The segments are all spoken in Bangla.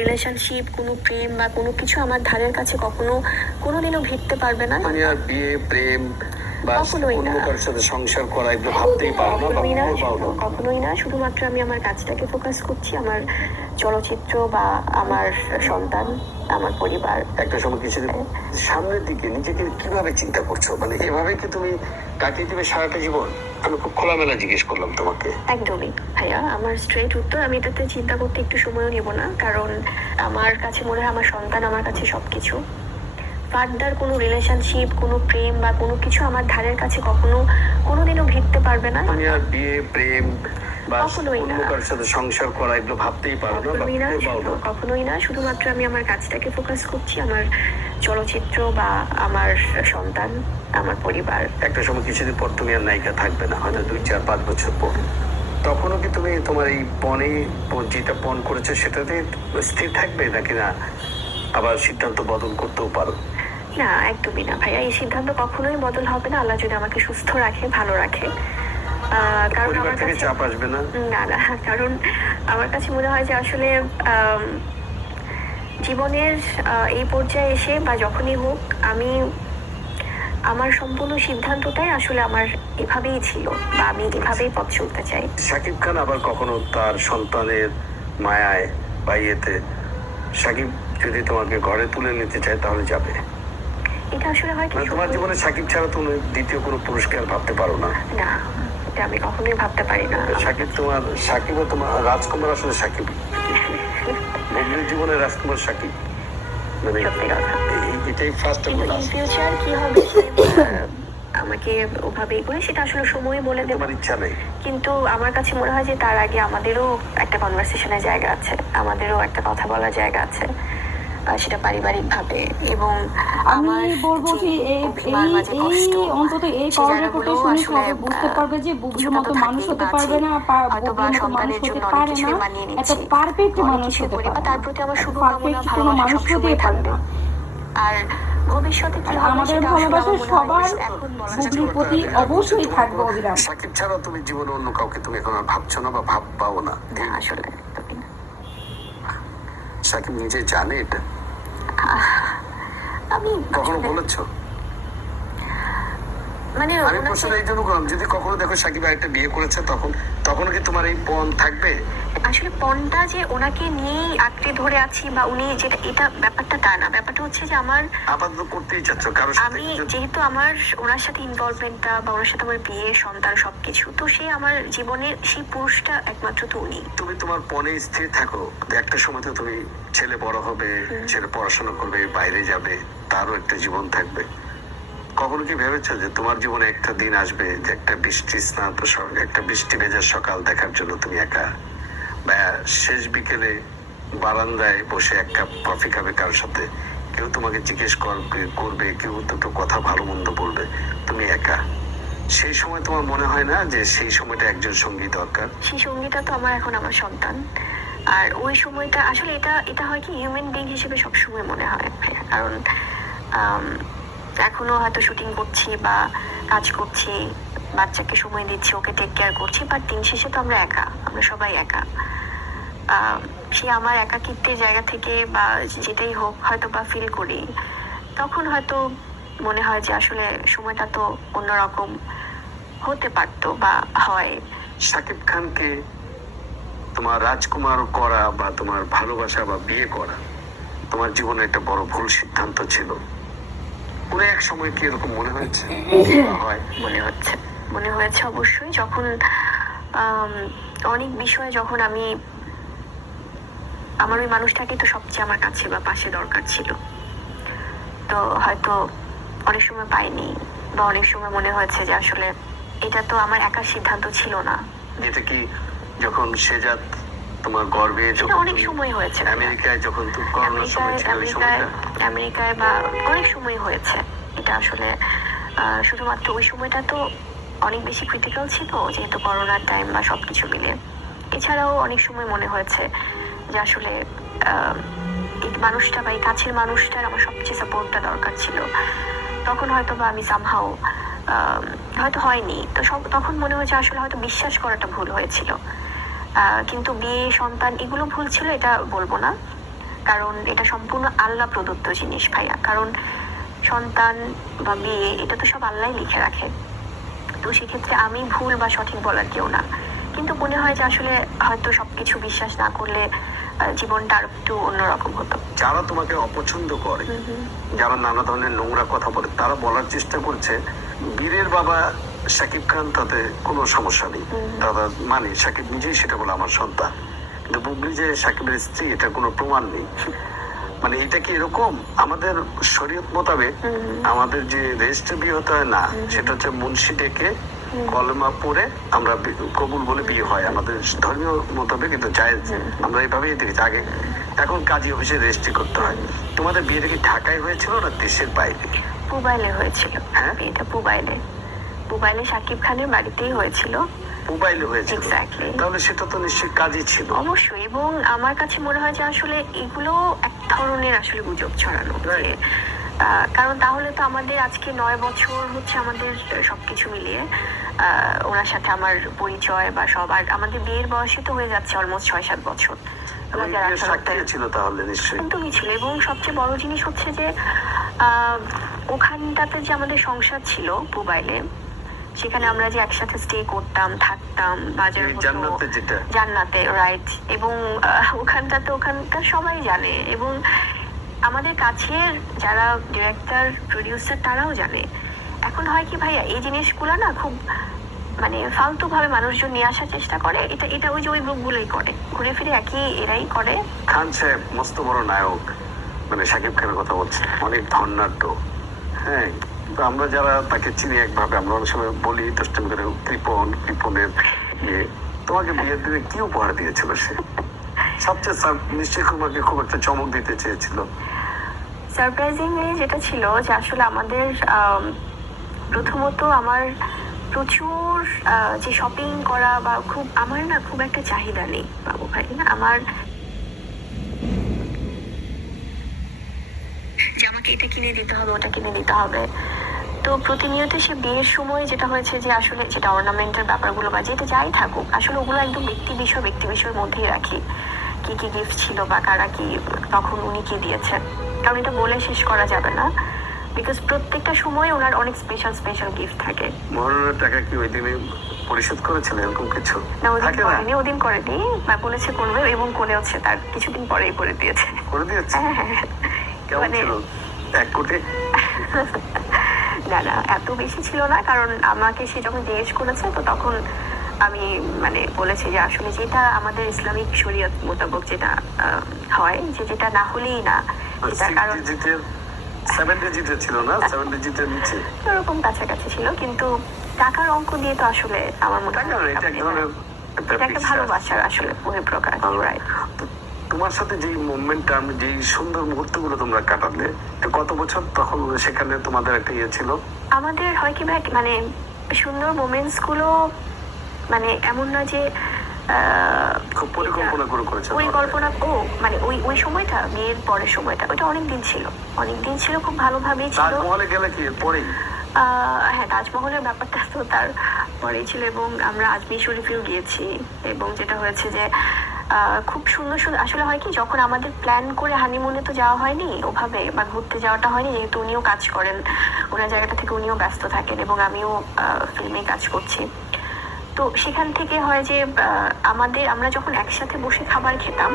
রিলেশনশিপ, কোনো প্রেম বা কোনো কিছু আমার ধারের কাছে কোনোদিনও ভিড়তে পারবে না। মানে আর বিয়ে, প্রেম বা কখনোই অন্য না। কারোর সাথে সংসার করা এগুলো ভাবতেই পারো না বা করবাও না। কখনোই না। শুধুমাত্র আমি আমার কাজটাকে ফোকাস করছি, আমার চলচ্চিত্র বা আমার সন্তান, আমার পরিবার। একটা সময় কিছু সামনের দিকে নিজেকে কিভাবে চিন্তা করছো, মানে এভাবে কি তুমি কাটিয়ে দিবে সারাটা জীবন? আমি খুব খোলামেলা জিজ্ঞেস করলাম তোমাকে। একদমই ভাইয়া, আমার স্ট্রেট উত্তর, আমি এটাতে চিন্তা করতে একটু সময়ও নেব না, কারণ আমার কাছে মনে হয় আমার সন্তান আমার কাছে সবকিছু। ফার্দার কোনো রিলেশনশিপ, কোনো প্রেম বা কোনো কিছু আমার ধারের কাছে কোনোদিনও ভিড়তে পারবে না। মানে আর বিয়ে, প্রেম বা কখনোই অন্য না। কারোর সাথে সংসার করা এগুলো ভাবতেই পারো না বা করবাও না। কখনোই না। শুধুমাত্র আমি আমার কাজটাকে ফোকাস করছি, আমার চলচ্চিত্র বা আমার সন্তান, আমার পরিবার। একটা সময় কিছুদিন পর তুমি আর নায়িকা থাকবে না, হয়তো 2, 4, 5 বছর পর। তখনও কি তুমি তোমার এই পণে যেটা পণ করেছো সেটাতে স্থির থাকবে নাকি না আবার সিদ্ধান্ত বদল করতেও পারো? না, একদমই না ভাইয়া, এই সিদ্ধান্ত কখনোই বদল হবে না, আল্লাহ যদি আমাকে সুস্থ রাখে, ভালো রাখে। কারণ পরিবার আমার থেকে কাছে চাপ আসবে না? না, কারণ আমার কাছে মনে হয় যে আসলে জীবনের এই পর্যায়ে এসে বা যখনই হোক, আমি আমার সম্পূর্ণ সিদ্ধান্তটাই আসলে আমার এভাবেই ছিল বা আমি এভাবেই পথ চলতে চাই। শাকিব খান আবার কখনো তার সন্তানের মায়ায় বা ইয়েতে, শাকিব যদি তোমাকে ঘরে তুলে নিতে চায় তাহলে যাবে? এটা আসলে হয় কি, মানে তোমার জীবনে শাকিব ছাড়া তুমি দ্বিতীয় কোনো পুরস্কার ভাবতে পারো না? না, এটা আমি কখনোই ভাবতে পারি না। সাকিবও তোমার রাজকুমার, আসলে সাকিব বুবলির জীবনে রাজকুমার সাকিব, মানে সত্যি কথা। এটাই ফার্স্ট এবং কিন্তু ইন লাস্ট। ফিউচার কি হবে আমাকে ওভাবেই করে সেটা আসলে সময় বলে দেবে। তোমার ইচ্ছা নেই? কিন্তু আমার কাছে মনে হয় যে তার আগে আমাদেরও একটা কনভারসেশনের জায়গা আছে, আমাদেরও একটা কথা বলার জায়গা আছে, সেটা পারিবারিক ভাবে। এবং আমি বলবো যে এই অন্তত এই কল রেকর্ডে শুনে সবাই বুঝতে পারবে যে বুবলির মতো মানুষ হতে পারবে না, বুবলির মতো মানুষ হতে পারে না, একটা পারফেক্ট মানুষ হতে পারে না, তার প্রতি আমার পারফেক্ট কোনো মানুষ হতেই পারে না। আর ভবিষ্যতে কি হবে আমাদের ভালোবাসা সবার বুবলির প্রতি অবশ্যই থাকবে অবিরাম। সাকিব ছাড়া তুমি জীবনে অন্য কাউকে তুমি এখন আর ভাবছো না বা ভাববাও না? আসলে সাকিব নিজে জানে এটা? আমি কখনো বলেছো? মানে আমি প্রশ্নটা এই জন্য করলাম, যদি কখনো দেখো সাকিব আরেকটা বিয়ে করেছে তখন কি তোমার এই পণ থাকবে? আসলে পণটা যে ওনাকে নিয়েই আঁকড়ে ধরে আছি বা উনি যেটা, এটা ব্যাপারটা তা না। ব্যাপারটা হচ্ছে যে আমার আপাতত করতেই চাচ্ছ কারোর সাথে? আমি যেহেতু আমার ওনার সাথে ইনভলভমেন্টটা বা ওনার সাথে আমার বিয়ে, সন্তান, সবকিছু, তো সে আমার জীবনের সেই পুরুষটা একমাত্র তো উনি। তুমি তোমার পণে স্থির থাকো, একটা সময় তো তুমি ছেলে বড় হবে, ছেলে পড়াশোনা করবে, বাইরে যাবে, তারও একটা জীবন থাকবে। কখনো কি ভেবেছো যে তোমার জীবনে একটা দিন আসবে যে একটা বৃষ্টি স্নাত একটা বৃষ্টি ভেজার সকাল দেখার জন্য তুমি একা, বা শেষ বিকেলে বারান্দায় বসে এক কাপ কফি খাবে কারোর সাথে, কেউ তোমাকে জিজ্ঞেস করবে, কেউ দুটো কথা ভালো মন্দ বলবে, তুমি একা। সেই সময় তোমার মনে হয় না যে সেই সময়টা একজন সঙ্গী দরকার? সেই সঙ্গীটা তো আমার এখন আমার সন্তান। আর ওই সময়টা আসলে এটা হয় কি, হিউম্যান বিং হিসেবে সবসময় মনে হয় ভাইয়া, কারণ এখনো হয়তো শুটিং করছি বা কাজ করছি, বাচ্চাকে সময় দিচ্ছি, ওকে টেক কেয়ার করছি, বাট দিন শেষে তো আমরা একা, আমরা সবাই একা। সে আমার একাকিত্বের জায়গা থেকে বা যেটাই হোক হয়তো বা ফিল করি, তখন হয়তো মনে হয় যে আসলে সময়টা তো অন্যরকম হতে পারতো বা হয়। শাকিব খানকে তোমার রাজকুমার করা বা তোমার ভালোবাসা বা বিয়ে করা তোমার জীবনে একটা বড় ভুল সিদ্ধান্ত ছিল, কোনো এক সময় কি এরকম মনে হয়েছে? হয় মনে হয়েছে অবশ্যই, যখন অনেক বিষয়ে যখন আমার ওই মানুষটাকে তো সবচেয়ে আমার কাছে বা পাশে দরকার ছিল, তো হয়তো অনেক সময় পাইনি, বা অনেক সময় মনে হয়েছে যে আসলে এটা তো আমার একার সিদ্ধান্ত ছিল না। এটা কি যখন সেজাত তোমার গর্বে, সেটা অনেক সময় হয়েছে আমেরিকায়, যখন তুমি করোনার সময় ছিল, ওই সময়টা আমেরিকায় বা অনেক সময় হয়েছে এটা আসলে। শুধুমাত্র ওই সময়টা তো অনেক বেশি ক্রিটিক্যাল ছিল যেহেতু করোনার টাইম বা সবকিছু মিলে। এছাড়াও অনেক সময় মনে হয়েছে যে আসলে এই মানুষটা বা এই কাছের মানুষটার আমার সবচেয়ে সাপোর্টটা দরকার ছিল, তখন হয়তো বা আমি সামহাও হয়তো হয়নি, তো তখন মনে হয়েছে আসলে হয়তো বিশ্বাস করাটা ভুল হয়েছিল। কিন্তু বিয়ে, সন্তান, এগুলো ভুল ছিল এটা বলবো না, কারণ এটা সম্পূর্ণ আল্লাহ প্রদত্ত জিনিস ভাইয়া। কারণ সন্তান বা বিয়ে এটা তো সব আল্লাহ লিখে রাখে। তো সেক্ষেত্রে আমি ভুল বা সঠিক বলার কেউ না, কিন্তু মনে হয় যে আসলে হয়তো সবকিছু বিশ্বাস না করলে জীবনটা আর একটু অন্যরকম হতো। যারা তোমাকে অপছন্দ করে, যারা নানা ধরনের নোংরা কথা বলে, তারা বলার চেষ্টা করছে বীরের বাবা শাকিব খান, তাতে কোনো সমস্যা নেই, দাদা মানে শাকিব নিজেই সেটা বলে আমার সন্তান, কিন্তু বুবলি যে শাকিবের স্ত্রী এটা কোনো প্রমাণ নেই। মানে এটা কি এরকম? আমাদের শরীয়ত মোতাবেক আমাদের যে রেজিস্টার বিয়ে হতে হয় না, সেটা হচ্ছে মুন্সি ডেকে কলমা পড়ে আমরা কবুল বলে বিয়ে হয় আমাদের ধর্মীয় মোতাবেক, কিন্তু জায়েজ। আমরা এইভাবেই দেখেছি আগে। এখন কাজী অফিসে রেজিস্ট্রি করতে হয়। তোমাদের বিয়েটা কি ঢাকায় হয়েছিল না দেশের বাইরে? পুবাইলে হয়েছিল। হ্যাঁ? এটা পুবাইলে শাকিব খানের বাড়িতেই হয়েছিল। মোবাইলে হয়েছিল? এক্স্যাক্টলি। তাহলে সেটা তো নিশ্চয়ই কাজই ছিল। অবশ্যই। এবং আমার কাছে মনে হয় যে আসলে এগুলো এক ধরনের আসলে গুজব ছড়ানো, যে কারণ তাহলে তো আমাদের আজকে 9 বছর হচ্ছে আমাদের সবকিছু মিলিয়ে ওনার সাথে আমার পরিচয় বা সব, আর আমাদের বিয়ের বয়সে তো হয়ে যাচ্ছে অলমোস্ট 6-7 বছর। ছিল তাহলে নিশ্চয়ই একদমই ছিল। এবং সবচেয়ে বড় জিনিস হচ্ছে যে ওখানটাতে যে আমাদের সংসার ছিল পুবাইলে, সেখানে আমরা যে একসাথে স্টে করতাম, থাকতাম, বাজার জান্নাতে, যেটা জান্নাতে, রাইট। এবং ওখানটাতে ওখানকার সবাই জানে, এবং আমাদের কাছের যারা ডিরেক্টর প্রডিউসার তারাও জানে। এখন হয় কি ভাইয়া, এই জিনিসগুলো না খুব মানে ফালতু ভাবে মানুষজন নিয়ে আসার চেষ্টা করে। এটা ওই যে ওই গ্রুপগুলোই করে, ঘুরে ফিরে একই এরাই করে। খান সাহেব মস্ত বড় নায়ক, মানে শাকিব খানের কথা বলছে, অনেক ধন্যাঢ্য। হ্যাঁ, কিন্তু আমরা যারা তাকে চিনি একভাবে, আমরা অনেক সময় বলি দুষ্টামি করে কৃপনের ইয়ে। তোমাকে বিয়ের দিনে কি উপহার দিয়েছিল সে? সবচেয়ে নিশ্চয়ই তোমাকে খুব একটা চমক দিতে চেয়েছিল। সারপ্রাইজিংলি যেটা ছিল যে আসলে আমাদের প্রথমত আমার প্রচুর যে শপিং করা বা আমার না খুব একটা চাহিদা নেই বাবু ভাই। আমার যে আমাকে এটা কিনে দিতে হবে, ওটা কিনে দিতে হবে। তো প্রতিনিয়ত সে বিয়ের সময় যেটা হয়েছে যে আসলে যেটা অর্নামেন্টের ব্যাপারগুলো বা যেটা যাই থাকুক, আসলে ওগুলো একদম ব্যক্তি বিষয়ের মধ্যেই রাখি। কি কি গিফট ছিল বা কারা কি তখন উনি কি দিয়েছেন, কারণ এটা বলে শেষ করা যাবে না, বিকজ প্রত্যেকটা সময় ওনার অনেক স্পেশাল গিফট থাকে। মহারণের টাকা কি ওই দিনে পরিশোধ করেছিল এরকম কিছু? না, ওদিন করেনি, বা বলেছে করবে, এবং করে হচ্ছে তার কিছুদিন পরেই করে দিয়েছে। হ্যাঁ। কেমন ছিল? 1 কোটি? না, এত বেশি ছিল না, কারণ আমাকে সে যখন জিজ্ঞেস করেছে তো তখন আমি মানে বলেছি যে আসলে যেটা আমাদের ইসলামিক শরীয়ত মোতাবেক যেটা হয়, যে যেটা না হলেই না, সেটা কারণ 7 ডিজিটের ছিল না, 7 ডিজিটের নিচে এরকম কাছাকাছি ছিল, কিন্তু টাকার অঙ্ক দিয়ে তো আসলে আমার মনে হয় এটা এক ধরনের এটা একটা ভালোবাসার আসলে বহিঃপ্রকাশ। রাইট। তোমার সাথে যে মোমেন্টটা, যে সুন্দর মুহূর্তগুলো তোমরা কাটালে, কত বছর তখন সেখানে তোমাদের একটা ইয়ে ছিল? আমাদের হয় কি ভাই, মানে সুন্দর মোমেন্টস গুলো মানে এমন না যে খুব পরিকল্পনা করেছে। মানে ওই সময়টা, বিয়ের পরের সময়টা, ওইটা অনেক দিন ছিল, খুব ভালোভাবেই ছিল। তাজমহলে গেলে কি পরেই? হ্যাঁ, তাজমহলের ব্যাপারটা তো তার পরেই ছিল, এবং আমরা আজমির শরীফেও গিয়েছি। এবং যেটা হয়েছে যে খুব সুন্দর আসলে হয় কি, যখন আমাদের প্ল্যান করে হানিমুনে তো যাওয়া হয়নি ওভাবে, বা ঘুরতে যাওয়াটা হয়নি, যেহেতু উনিও কাজ করেন, ওনার জায়গাটা থেকে উনিও ব্যস্ত থাকেন, এবং আমিও ফিল্মে কাজ করছি। তো সেখান থেকে হয় যে আমরা যখন একসাথে বসে খাবার খেতাম,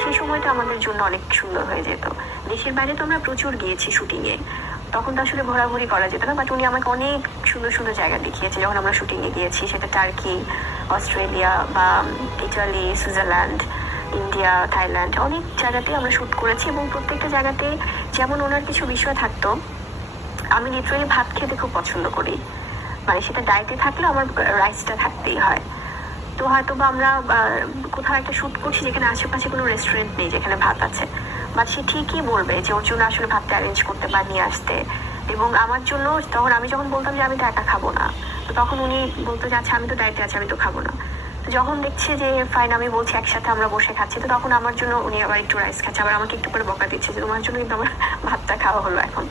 সেই সময়টা আমাদের জন্য অনেক সুন্দর হয়ে যেত। দেশের বাইরে তো আমরা প্রচুর গিয়েছি শুটিংয়ে, তখন তো আসলে ঘোরাঘুরি করা যেত না, বাট উনি আমাকে অনেক সুন্দর জায়গা দেখিয়েছে যখন আমরা শুটিংয়ে গিয়েছি, সেটা টার্কি, অস্ট্রেলিয়া বা ইটালি, সুইজারল্যান্ড, ইন্ডিয়া, থাইল্যান্ড, অনেক জায়গাতেই আমরা শুট করেছি। এবং প্রত্যেকটা জায়গাতে যেমন ওনার কিছু বিষয় থাকতো, আমি লিটারালি ভাত খেতে খুব পছন্দ করি, মানে সেটা ডায়েটে থাকলেও আমার রাইসটা থাকতেই হয়। তো হয়তো বা আমরা কোথাও একটা শুট করছি যেখানে আশেপাশে কোনো রেস্টুরেন্ট নেই যেখানে ভাত আছে, বাট সে ঠিকই বলবে যে ওর জন্য আসলে ভাতটা অ্যারেঞ্জ করতে বা নিয়ে আসতে। এবং আমার জন্য তখন আমি যখন বলতাম যে আমি তো একা খাবো না, তো তখন উনি বলতো যে আচ্ছা আমি তো ডায়েটে আছি, আমি তো খাবো না। তো যখন দেখছে যে ফাইন আমি বলছি একসাথে আমরা বসে খাচ্ছি, তো তখন আমার জন্য উনি আবার একটু রাইস খাচ্ছে, আবার আমাকে একটু করে বকা দিচ্ছে যে তোমার জন্য কিন্তু আমার ভাতটা খাওয়া হলো এখন।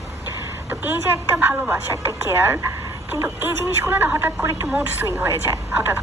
তো এই যে একটা ভালোবাসা, একটা কেয়ার, কিন্তু এই জিনিসগুলো না হঠাৎ করে একটু মুড সুইং হয়ে যায় হঠাৎ।